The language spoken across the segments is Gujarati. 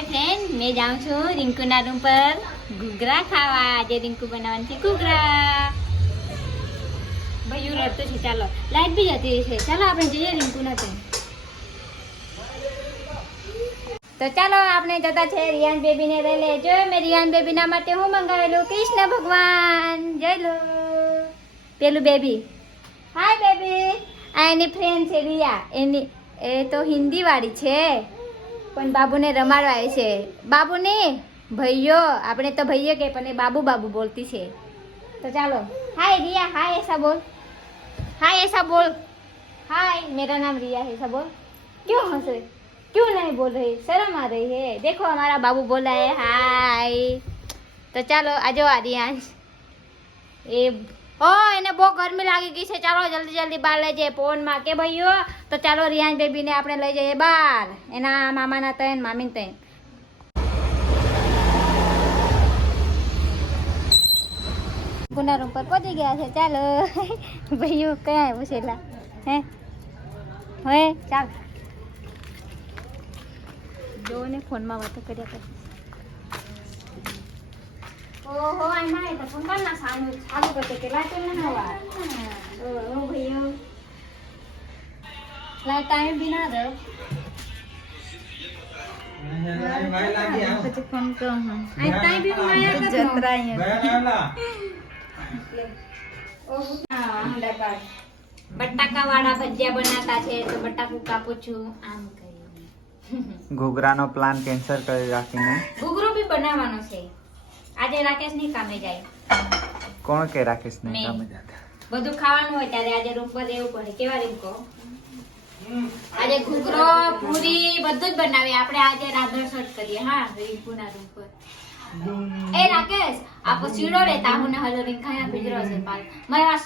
હાય ફ્રેન્ડ મેં જાઉં છું રિંકુના રૂમ પર ઘૂઘરા ખાવા. આજે રિંકુ બનાવવાની છે ઘૂઘરા. ભાઈ રડતો છે. ચાલો. લાઈટ બી જતી છે ચાલો, આપણે જઈએ રિંકુના ત્યાં તો ચાલો, આપણે જતા છે રિયાન બેબીને લઈ લે. જો, મેં રિયાન બેબીના માટે હું મંગાવેલું? કૃષ્ણ ભગવાન. જય લો. પેલું બેબી. હાય બેબી આ એની ફ્રેન્ડ છે રિયા. એની, એ તો હિન્દી વાળી છે. પણ બાબુને રમાડવા આવે છે બાબુ ને ભૈયો આપણે તો ભૈયો કે પણ એ બાબુ બાબુ બોલતી છે તો ચાલો હાય રિયા हाय ऐसा बोल हाय ऐसा बोल हाय मेरा नाम रिया है ऐसा बोल क्यों हंस रहे क्यों नहीं बोल रही शर्म आ रही है देखो हमारा बाबू बोल रहा है हाय તો ચાલો આજો આદિયાંશ એ ઓ, એને બહુ ગરમી લાગી ગઈ છે. ચાલો જલ્દી જલ્દી બહાર લઈ જઈએ પવનમાં. કે ભાઈઓ, તો ચાલો રિયાન બેબીને આપણે લઈ જઈએ બહાર. એના મામાના તૈન મામીને તૈન ગુના રૂમ પર પહોંચી ગયા છે. ચાલો. ભાઈઓ, કયા આવ્યું છે હે? હવે ચાલ. જો ને ફોનમાં વાતો કર્યા કરે. ટાઈમ બી ના પછી ફોન કરો આ ટાઈમ બી માયા કરનો બટાકા વાળા ભજીયા બનાતા છે તો બટાકું કાપું છું આમ કરીને ઘૂઘરાનો પ્લાન કેન્સલ કરી રાખીને. ઘૂઘરો બી બનાવવાનો છે. આજે રાકેશની કામે જાય. કોણ કે રાકેશ ને કામે જતા બધું ખાવાનું હોય ત્યારે આજે રૂમ પર રહેવું પડે. કેવા રીંકો આજે ઘૂઘરો પૂરી બધું જ બનાવીએ. આપણે આજે રાધણ સટ કરીએ. હા રીંકુના રૂમ પર. એ રાકેશ આપો સીડો રે તાહુ ને હલો રીંખા યા પિજરો છે પાલ મારા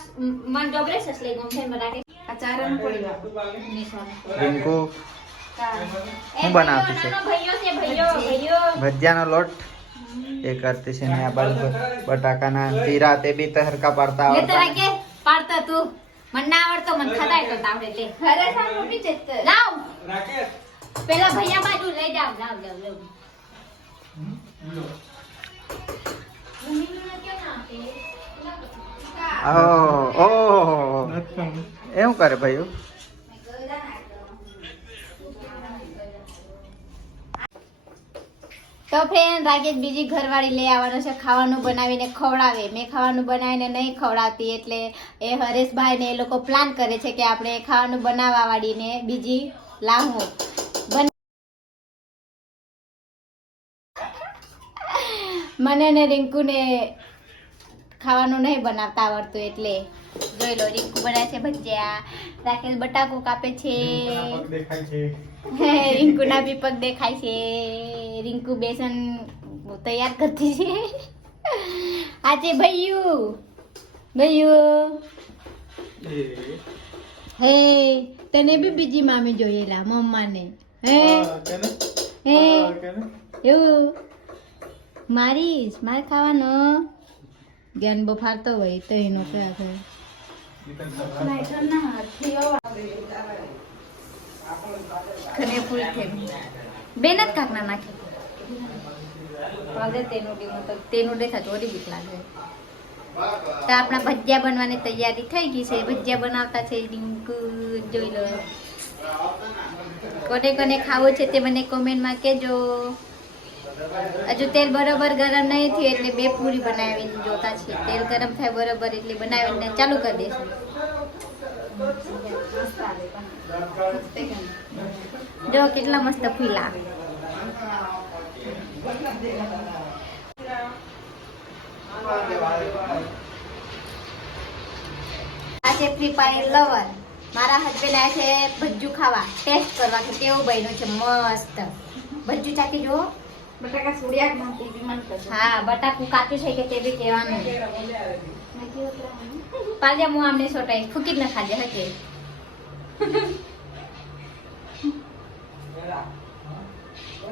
મન ડોબરે છે ગમ છે મને રાકેશ અચારન પડી નિશાન રિંકુ હું બનાવતી છે? ભાઈઓ છે ભાઈઓ ભાઈઓ. ભજીયાનો લોટ? એ કરતી છે ને આ બટાકાના તીરા તે બી તો હરકા પાડતા આવડતા. રાકેશ પાડતા તું? મને ના આવડતો મને ખાતા તો આવડે લે ઘરે સાવ મમ્મી કર. લાવ. પેલા ભૈયા બાજુ લઈ જાવ લાવ લાવ લાવ. ઓહ ઓહ એવું કરે ભાઈઓ? તો ફ્રેન્ડ રાકેશ બીજી ઘરવાળી લઈ આવવાનો છે ખાવાનું બનાવીને ખવડાવે. મેં ખાવાનું બનાવીને નહીં ખવડાવતી એટલે એ હરેશભાઈ ને એ લોકો પ્લાન કરે છે કે આપણે ખાવાનું બનાવવા વાળીને બીજી લાવું. બન મને ને રિંકુને ખાવાનું નહીં બનાવતા આવડતું એટલે. જોઈ લો રિંકુ બનાવે છે ભજીયા. રાકેશ બટાકો કાપે છે. હે, રિંકુના પગ દેખાય છે. રિંકુ બેસન તૈયાર કરતી છે. આજે ભૈયું. ભૈયું. હે. તને બી બીજી મામી જોયેલા મમ્માને. હે? હે એવું? મારીશ મારે ખાવાનો. જ્ઞાન બહુ ફારતો હોય તો એનો ફૂલ થેમ બેન જ કાકના નાખી. તો આપણા ભજીયા બનવાની તૈયારી થઈ ગઈ છે. ભજીયા બનાવતા છે, રિંકુ, જોઈ લો. કોને કોને ખાવો છે તે મને કોમેન્ટમાં કહેજો. હજુ તેલ બરોબર ગરમ નહીં થયું એટલે બે પૂરી બનાવીને જોતા છે તેલ ગરમ થાય બરોબર એટલે બનાવીને ચાલુ કરી દઈશું. જો કેટલા મસ્ત ફૂલા. આ છે ફાયર લવર. મારા હસબન્ડ આવ્યા છે ભજ્જુ ખાવા ટેસ્ટ કરવા કે કેવું બન્યું છે? મસ્ત. ભજ્જુ ચાકી જુઓ. બટાકા સોડિયા હા બટાકું કાચું છે કે તે બી કહેવાનું પાલ્યા હું આમને સોટાઈ ફૂકી જ ન ખાજે હજે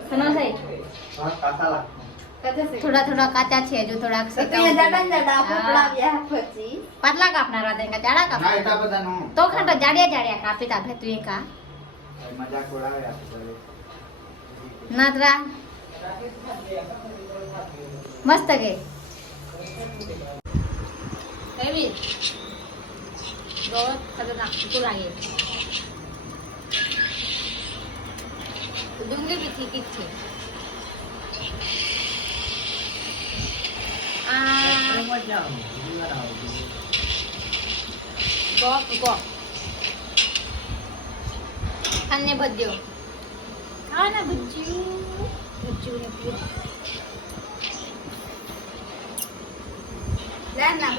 સનો સાહેબ થોડા થોડા કાચા છે હજુ થોડાક તો તે જાડા જાડા ફોફળાવ્યા પછી પાતલા કાપનાર હતા એના જાડા કાપનાર તો ખાંડો જાડિયા જાડિયા કાપી તાપે તું એ કા નાદરા મસ્ત કે એવી બહુ ખતરનાક તીખું લાગે ડુંગળી की थी આ બહુ તીખો અને ભજ્યો હા ને ભજ્યું ભજ્યું ને ભજ્યું ના